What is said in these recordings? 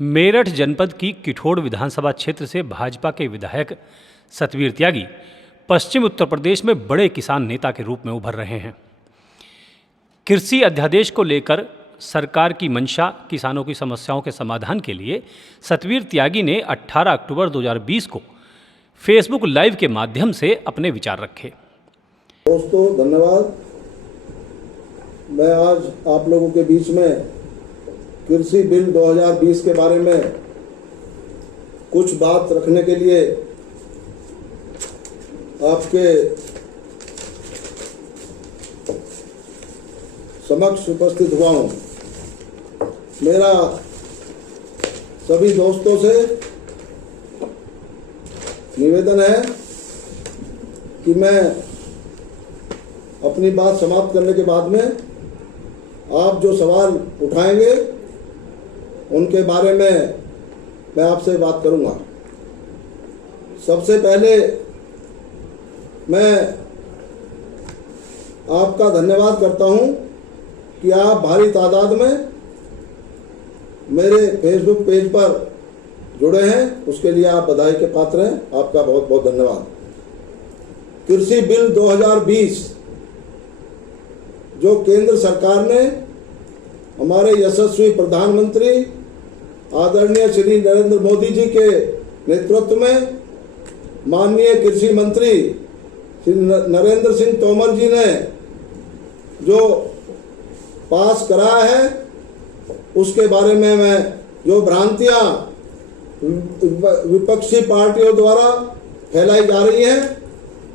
मेरठ जनपद की किठोड़ विधानसभा क्षेत्र से भाजपा के विधायक सतवीर त्यागी पश्चिम उत्तर प्रदेश में बड़े किसान नेता के रूप में उभर रहे हैं। कृषि अध्यादेश को लेकर सरकार की मंशा किसानों की समस्याओं के समाधान के लिए सतवीर त्यागी ने 18 अक्टूबर 2020 को फेसबुक लाइव के माध्यम से अपने विचार रखे। दोस्तों धन्यवाद। मैं आज आप लोगों के बीच में कृषि बिल 2020 के बारे में कुछ बात रखने के लिए आपके समक्ष उपस्थित हुआ हूं। मेरा सभी दोस्तों से निवेदन है कि मैं अपनी बात समाप्त करने के बाद में आप जो सवाल उठाएंगे उनके बारे में मैं आपसे बात करूंगा। सबसे पहले मैं आपका धन्यवाद करता हूं कि आप भारी तादाद में मेरे फेसबुक पेज पर जुड़े हैं, उसके लिए आप बधाई के पात्र हैं। आपका बहुत बहुत धन्यवाद। कृषि बिल 2020 जो केंद्र सरकार ने हमारे यशस्वी प्रधानमंत्री आदरणीय श्री नरेंद्र मोदी जी के नेतृत्व में माननीय कृषि मंत्री श्री नरेंद्र सिंह तोमर जी ने जो पास कराया है, उसके बारे में मैं जो भ्रांतियां विपक्षी पार्टियों द्वारा फैलाई जा रही हैं,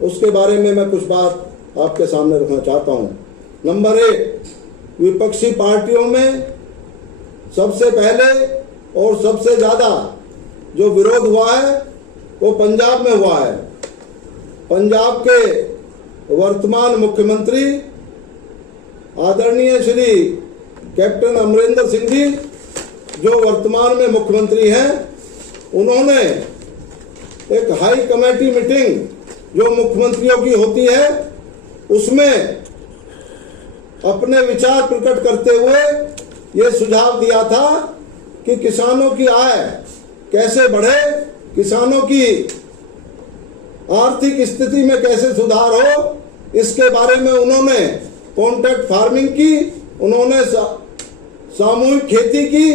उसके बारे में मैं कुछ बात आपके सामने रखना चाहता हूं। नंबर 1, विपक्षी पार्टियों में सबसे पहले और सबसे ज़्यादा जो विरोध हुआ है वो पंजाब में हुआ है। पंजाब के वर्तमान मुख्यमंत्री आदरणीय श्री कैप्टन अमरिंदर सिंह जी जो वर्तमान में मुख्यमंत्री हैं, उन्होंने एक हाई कमेटी मीटिंग जो मुख्यमंत्रियों की होती है उसमें अपने विचार प्रकट करते हुए ये सुझाव दिया था कि किसानों की आय कैसे बढ़े, किसानों की आर्थिक स्थिति में कैसे सुधार हो, इसके बारे में उन्होंने कॉन्ट्रैक्ट फार्मिंग की, उन्होंने सामूहिक खेती की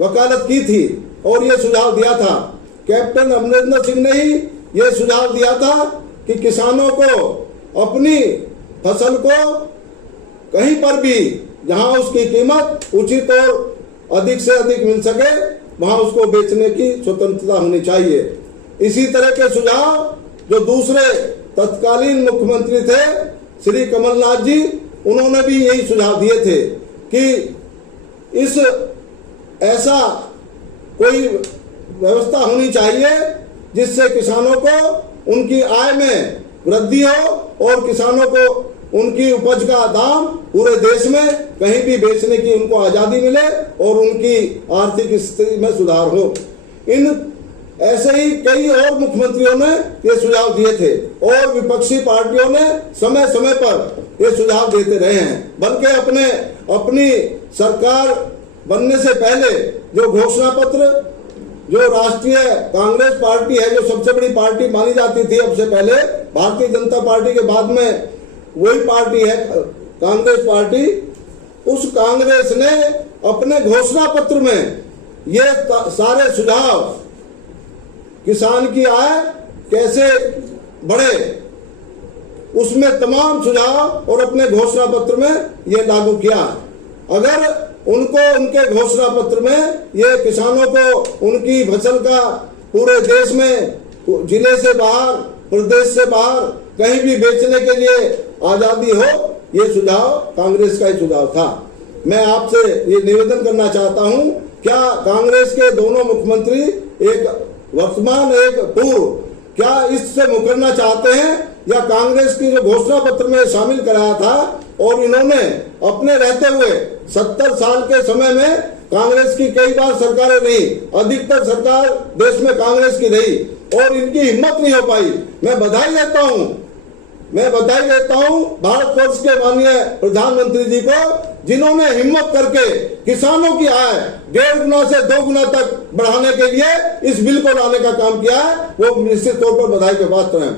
वकालत की थी और ये सुझाव दिया था। कैप्टन अमरिंदर सिंह ने ही ये सुझाव दिया था कि किसानों को अपनी फसल को कहीं पर भी जहां उसकी कीमत उचित और अधिक से अधिक मिल सके वहां उसको बेचने की स्वतंत्रता होनी चाहिए। इसी तरह के सुझाव जो दूसरे तत्कालीन मुख्यमंत्री थे श्री कमलनाथ जी, उन्होंने भी यही सुझाव दिए थे कि इस ऐसा कोई व्यवस्था होनी चाहिए जिससे किसानों को उनकी आय में वृद्धि हो और किसानों को उनकी उपज का दाम पूरे देश में कहीं भी बेचने की उनको आज़ादी मिले और उनकी आर्थिक स्थिति में सुधार हो। इन ऐसे ही कई और मुख्यमंत्रियों ने ये सुझाव दिए थे और विपक्षी पार्टियों ने समय समय पर ये सुझाव देते रहे हैं। बल्कि अपनी सरकार बनने से पहले जो घोषणा पत्र जो राष्ट्रीय कांग्रेस पार्टी है, जो सबसे बड़ी पार्टी मानी जाती थी अब से पहले, भारतीय जनता पार्टी के बाद में वही पार्टी है कांग्रेस पार्टी, उस कांग्रेस ने अपने घोषणा पत्र में ये सारे सुझाव किसान की आय कैसे बढ़े उसमें तमाम सुझाव और अपने घोषणा पत्र में ये लागू किया। अगर उनको उनके घोषणा पत्र में ये किसानों को उनकी फसल का पूरे देश में जिले से बाहर प्रदेश से बाहर कहीं भी बेचने के लिए आजादी हो, ये सुझाव कांग्रेस का ही सुझाव था। मैं आपसे ये निवेदन करना चाहता हूं, क्या कांग्रेस के दोनों मुख्यमंत्री, एक वर्तमान एक पूर्व, क्या इससे मुकरना चाहते हैं या कांग्रेस की जो घोषणा पत्र में शामिल कराया था और इन्होंने अपने रहते हुए 70 साल के समय में कांग्रेस की कई बार सरकारें रही, अधिकतर सरकार देश में कांग्रेस की रही और इनकी हिम्मत नहीं हो पाई। मैं बधाई देता हूं मैं बधाई देता हूं भारतवर्ष के माननीय प्रधानमंत्री जी को, जिन्होंने हिम्मत करके किसानों की आय 1.5 गुना से 2 गुना तक बढ़ाने के लिए इस बिल को लाने का काम किया है। वो निश्चित तौर पर बधाई के पात्र हैं।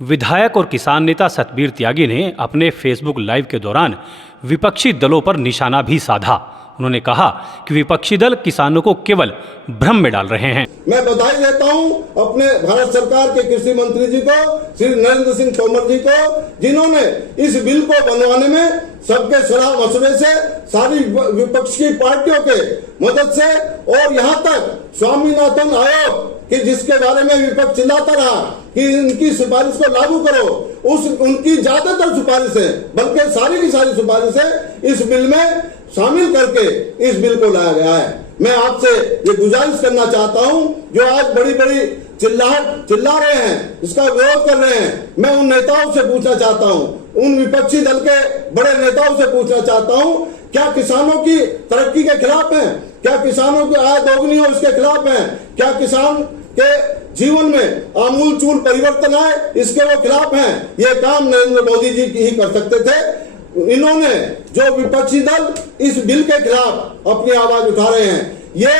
विधायक और किसान नेता सतबीर त्यागी ने अपने फेसबुक लाइव के दौरान विपक्षी दलों पर निशाना भी साधा। उन्होंने कहा कि विपक्षी दल किसानों को केवल भ्रम में डाल रहे हैं। मैं बधाई देता हूं अपने भारत सरकार के कृषि मंत्री जी को, श्री नरेंद्र सिंह तोमर जी को, जिन्होंने इस बिल को बनवाने में सबके सलाह मशवरे से, सारी विपक्ष की पार्टियों के मदद से, और यहाँ तक स्वामीनाथन आयोग कि जिसके बारे में विपक्ष चिल्लाता रहा कि इनकी सिफारिश को लागू करो, उनकी ज्यादातर सिफारिशें, बल्कि सारी की सारी सिफारिशें इस बिल में शामिल करके इस बिल को लाया गया है। मैं आपसे ये गुजारिश करना चाहता हूं, जो आज बड़ी बड़ी चिल्ला रहे हैं, इसका विरोध कर रहे हैं, मैं उन नेताओं से पूछना चाहता हूं, उन विपक्षी दल के बड़े नेताओं से पूछना चाहता हूं, क्या किसानों की तरक्की के खिलाफ हैं? क्या किसानों की आय दोगुनी हो इसके खिलाफ हैं? क्या किसान के जीवन में आमूल चूल परिवर्तन आए इसके वो खिलाफ हैं? ये काम नरेंद्र मोदी जी ही कर सकते थे। इन्होंने, जो विपक्षी दल इस बिल के खिलाफ अपनी आवाज उठा रहे हैं, ये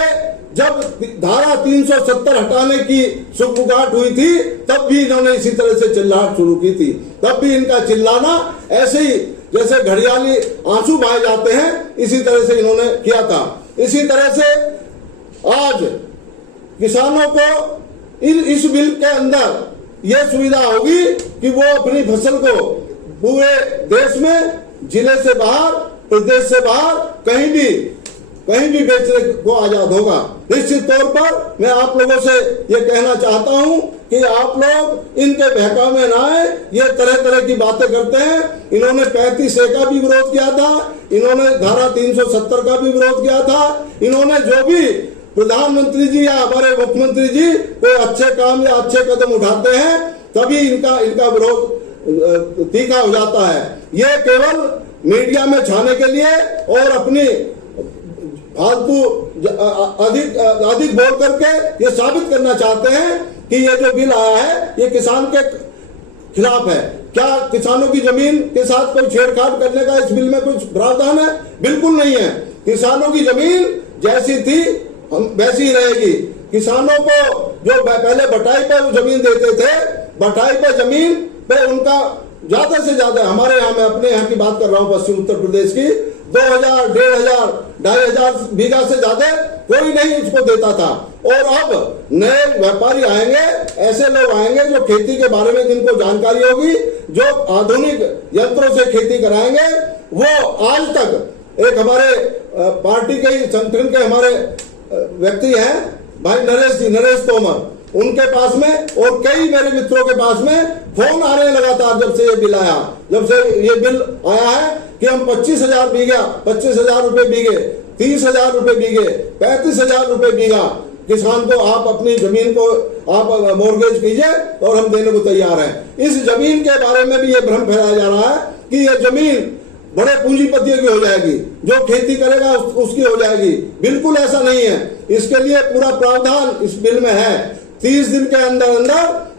जब धारा 370 हटाने की सुगबुगाहट हुई थी, तब भी इन्होंने इसी तरह से चिल्लाहट शुरू की थी। तब भी इनका चिल्लाना ऐसे ही जैसे घड़ियाली आंसू बहाए जाते हैं, इसी तरह से इन्होंने किया था। इसी तरह से आज किसानों को इस बिल के अंदर यह सुविधा होगी कि वो अपनी फसल को पूरे देश में, जिले से बाहर, प्रदेश से बाहर, कहीं भी बेचने को आजाद होगा। निश्चित तौर पर मैं आप लोगों से ये कहना चाहता हूं कि आप लोग इनके बहकावे में ना आए। ये तरह तरह की बातें करते हैं। इन्होंने 35A का भी विरोध किया था, इन्होंने धारा 370 का भी विरोध किया था। इन्होंने जो भी प्रधानमंत्री जी या हमारे मुख्यमंत्री जी कोई अच्छे काम या अच्छे कदम उठाते हैं, तभी इनका विरोध तीखा हो जाता है। ये केवल मीडिया में छाने के लिए और अपनी फालतू अधिक बोल करके ये साबित करना चाहते हैं कि ये जो बिल आया है ये किसान के खिलाफ है। क्या किसानों की जमीन के साथ कोई छेड़छाड़ करने का इस बिल में कुछ प्रावधान है? बिल्कुल नहीं है। किसानों की जमीन जैसी थी वैसी ही रहेगी। किसानों को जो पहले बटाई पर जमीन देते थे, बटाई पर जमीन पे उनका ज्यादा से ज्यादा, हमारे यहाँ, मैं अपने यहाँ की बात कर रहा हूँ, पश्चिम उत्तर प्रदेश की, 2000, 1500, 2500 बीघा से ज्यादा कोई नहीं उसको देता था। और अब नए व्यापारी आएंगे, ऐसे लोग आएंगे जो खेती के बारे में जिनको जानकारी होगी, जो आधुनिक यंत्रों से खेती कराएंगे। वो आज तक एक हमारे पार्टी के संगठन के हमारे व्यक्ति हैं भाई नरेश तोमर, उनके पास में और कई मेरे मित्रों के पास में फोन आ रहे हैं लगातार जब से ये बिल आया, जब से ये बिल आया है कि हम 25,000 बीघा, 25,000 रुपए बीघे, 30,000 रुपए बीघे, 35,000 रुपए बीघा किसान को आप अपनी जमीन को आप मॉर्गेज कीजिए और हम देने को तैयार हैं। इस जमीन के बारे में भी ये भ्रम फैलाया जा रहा है कि ये जमीन बड़े पूंजीपतियों की हो जाएगी, जो खेती करेगा उसकी हो जाएगी। बिल्कुल ऐसा नहीं है। इसके लिए पूरा प्रावधान इस बिल में है। 30 दिन के अंदर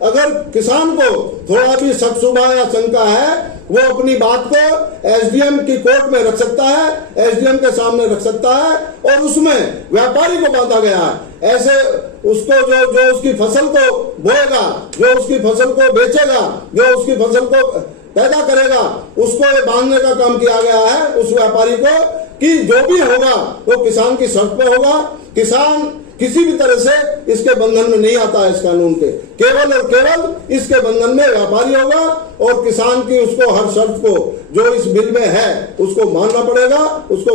अगर किसान को थोड़ा भी शक शुबा या शंका है, वो अपनी बात को एसडीएम की कोर्ट में रख सकता है, एसडीएम के सामने रख सकता है, और उसमें व्यापारी को बांधा गया है। ऐसे उसको जो उसकी फसल को बोएगा, जो उसकी फसल को बेचेगा, जो उसकी फसल को पैदा करेगा, उसको ये बांधने का काम किया गया है उस व्यापारी को, कि जो भी होगा वो किसान की शर्त पे होगा। किसान किसी भी तरह से इसके बंधन में नहीं आता है इस कानून के, केवल और केवल इसके बंधन में व्यापारी होगा। और किसान की उसको हर शर्त को जो इस बिल में है उसको मानना पड़ेगा, उसको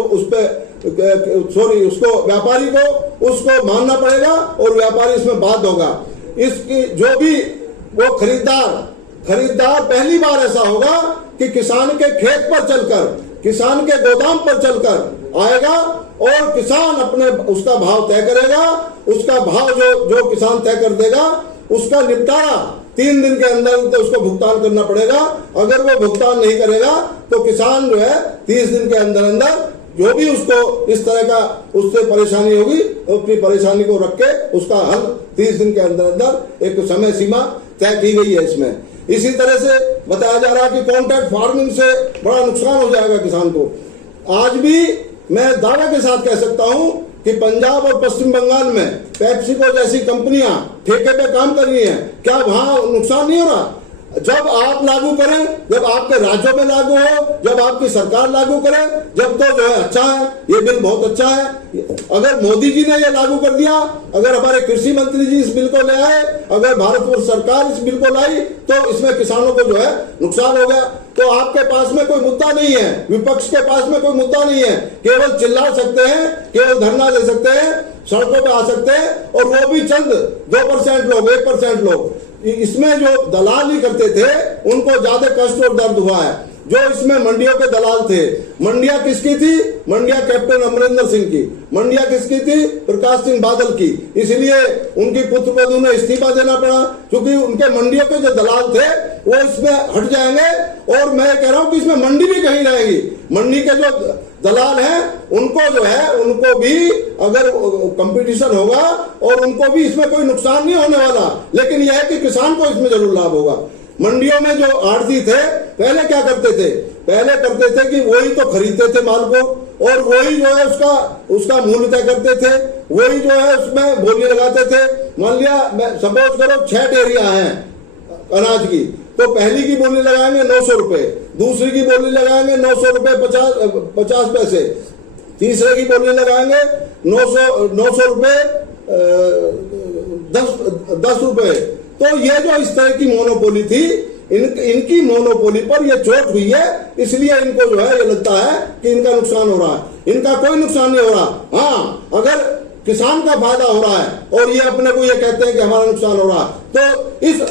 व्यापारी को उसको मानना पड़ेगा और व्यापारी इसमें बाध्य होगा। इसकी जो भी वो खरीदार पहली बार ऐसा होगा कि किसान के खेत पर चलकर, किसान के गोदाम पर चलकर आएगा और किसान अपने उसका भाव तय करेगा। उसका भाव जो किसान तय कर देगा, उसका निपटारा 3 दिन के अंदर तो उसको भुगतान करना पड़ेगा। अगर वो भुगतान नहीं करेगा तो किसान जो है 30 दिन के अंदर जो भी उसको इस तरह का उससे परेशानी होगी, अपनी परेशानी को रख के उसका हल 30 दिन के अंदर एक समय सीमा तय की गई है इसमें। इसी तरह से बताया जा रहा है कि कॉन्ट्रैक्ट फार्मिंग से बड़ा नुकसान हो जाएगा किसान को। आज भी मैं दावे के साथ कह सकता हूं कि पंजाब और पश्चिम बंगाल में पेप्सिको जैसी कंपनियां ठेके पे काम कर रही हैं, क्या वहां नुकसान नहीं हो रहा? जब आप लागू करें, जब आपके राज्यों में लागू हो, जब आपकी सरकार लागू करे, जब तो जो है अच्छा है, ये बिल बहुत अच्छा है। अगर मोदी जी ने ये लागू कर दिया, अगर हमारे कृषि मंत्री जी इस बिल को ले आए, अगर भारतवर्ष सरकार इस बिल को लाई, तो इसमें किसानों को जो है नुकसान हो गया। तो आपके पास में कोई मुद्दा नहीं है, विपक्ष के पास में कोई मुद्दा नहीं है, केवल चिल्ला सकते हैं, केवल धरना दे सकते हैं, सड़कों पे आ सकते हैं, और वो भी चंद 2% लोग, 1% लोग। इसमें जो दलाली करते थे उनको ज्यादा कष्ट और दर्द हुआ है। जो इसमें मंडियों के दलाल थे, मंडियां किसकी थी? मंडियां कैप्टन अमरिंदर सिंह की। मंडियां किसकी थी? प्रकाश सिंह बादल की। इसलिए उनकी पुत्रवधू ने इस्तीफा देना पड़ा, क्योंकि उनके मंडियों के जो दलाल थे वो इसमें हट जाएंगे। और मैं कह रहा हूं कि इसमें मंडी भी कहीं रहेगी। मंडी के जो दलाल हैं उनको जो है, उनको भी अगर कंपटीशन होगा और उनको भी इसमें कोई नुकसान नहीं होने वाला, लेकिन यह है कि किसान को इसमें जरूर लाभ होगा। मंडियों में जो आड़ती थे पहले क्या करते थे? पहले करते थे कि वही तो खरीदते थे माल को, और वही जो है उसका मूल्य तय करते थे, वही जो है उसमें बोली लगाते थे। मान लिया सपोज करो 6 डेयरियां हैं अनाज की, तो पहली की बोली लगाएंगे 900 रुपए, दूसरी की बोली लगाएंगे 900 रुपए 50 पैसे, तीसरे की बोली लगाएंगे 900 रुपए 10 रुपए। तो ये जो इस तरह की मोनोपोली थी, इनकी मोनोपोली पर ये चोट हुई है, इसलिए इनको जो है ये लगता है कि इनका नुकसान हो रहा है। इनका कोई नुकसान नहीं हो रहा। हाँ, अगर किसान का फायदा हो रहा है और ये अपने को ये कहते हैं कि हमारा नुकसान हो रहा है, तो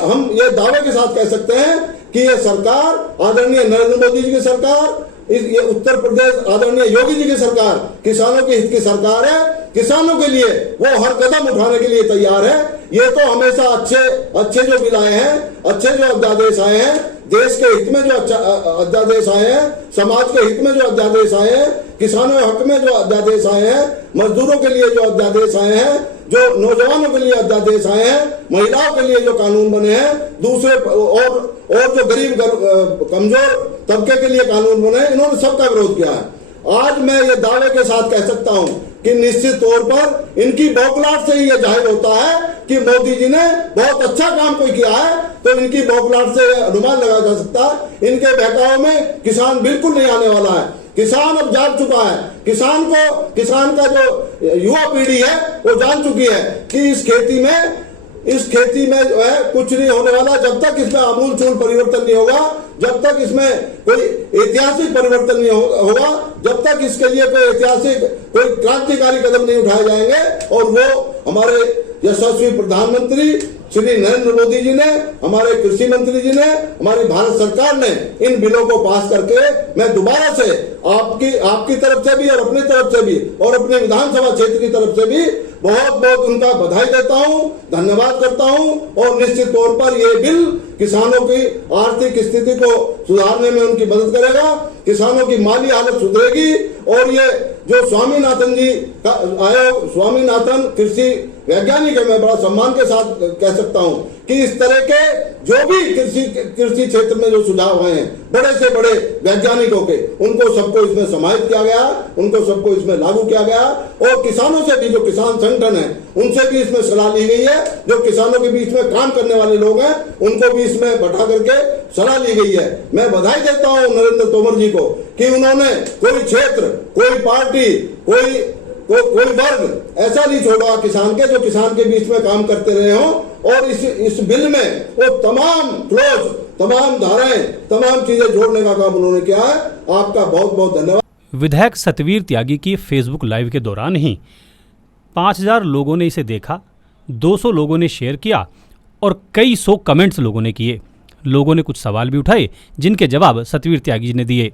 हम ये दावे के साथ कह सकते हैं कि ये सरकार, आदरणीय नरेंद्र मोदी जी की सरकार, ये उत्तर प्रदेश आदरणीय योगी जी की सरकार किसानों के हित की सरकार है। किसानों के लिए वो हर कदम उठाने के लिए तैयार है। ये तो हमेशा अच्छे जो बिल आए हैं, अच्छे जो अध्यादेश आए हैं, देश के हित में जो अध्यादेश आए हैं, समाज के हित में जो अध्यादेश आए हैं, किसानों के हक में जो अध्यादेश आए हैं, मजदूरों के लिए जो अध्यादेश आए हैं, जो नौजवानों के लिए अध्यादेश आए हैं, महिलाओं के लिए जो कानून बने हैं, दूसरे और जो गरीब कमजोर तबके के लिए कानून बने, इन्होंने सबका विरोध किया है। आज मैं ये दावे के साथ कह सकता हूं कि निश्चित तौर पर इनकी बौखलाहट से ही यह जाहिर होता है कि मोदी जी ने बहुत अच्छा काम कोई किया है, तो इनकी बौखलाहट से अनुमान लगाया जा सकता है इनके बहकावे में किसान बिल्कुल नहीं आने वाला है। किसान अब जाग चुका है। किसान का जो युवा पीढ़ी है वो जान चुकी है कि इस खेती में जो है कुछ नहीं होने वाला जब तक इसमें आमूलचूल परिवर्तन नहीं होगा, जब तक इसमें कोई ऐतिहासिक परिवर्तन नहीं होगा, जब तक इसके लिए कोई क्रांतिकारी कदम नहीं उठाए जाएंगे। और वो हमारे यशस्वी प्रधानमंत्री श्री नरेंद्र मोदी जी ने, हमारे कृषि मंत्री जी ने, हमारी भारत सरकार ने इन बिलों को पास करके मैं दोबारा से आपकी तरफ से भी और अपनी तरफ से भी और अपने विधानसभा क्षेत्र की तरफ से भी बहुत बहुत उनका बधाई देता हूं, धन्यवाद करता हूं। और निश्चित तौर पर ये बिल किसानों की आर्थिक स्थिति को सुधारने में उनकी मदद करेगा, किसानों की माली हालत सुधरेगी। और ये जो स्वामीनाथन जी का आयोग, स्वामीनाथन कृषि वैज्ञानिक है, मैं बड़ा सम्मान के साथ कह सकता हूं कि इस तरह के जो भी कृषि क्षेत्र में जो सुझाव आए हैं बड़े से बड़े वैज्ञानिकों के, उनको सबको इसमें समाहित किया गया, उनको सबको इसमें लागू किया गया। और किसानों से भी, जो किसान संगठन है, उनसे भी इसमें सलाह ली गई है। जो किसानों के बीच में काम करने वाले लोग हैं उनको भी इसमें बैठा करके सलाह ली गई है। मैं बधाई देता हूं नरेंद्र तोमर जी को कि उन्होंने कोई क्षेत्र, कोई पार्टी, कोई वर्ग ऐसा नहीं छोड़ा किसान के जो किसान के बीच में काम करते रहे हों। और इस बिल में वो तमाम क्लोज, तमाम धाराएं, तमाम चीजें जोड़ने का काम उन्होंने किया है। आपका बहुत बहुत धन्यवाद। विधायक सतवीर त्यागी की फेसबुक लाइव के दौरान ही 5000 लोगों ने इसे देखा, 200 लोगों ने शेयर किया और कई सौ कमेंट्स लोगों ने किए। लोगों ने कुछ सवाल भी उठाए जिनके जवाब सतवीर त्यागी जी ने दिए।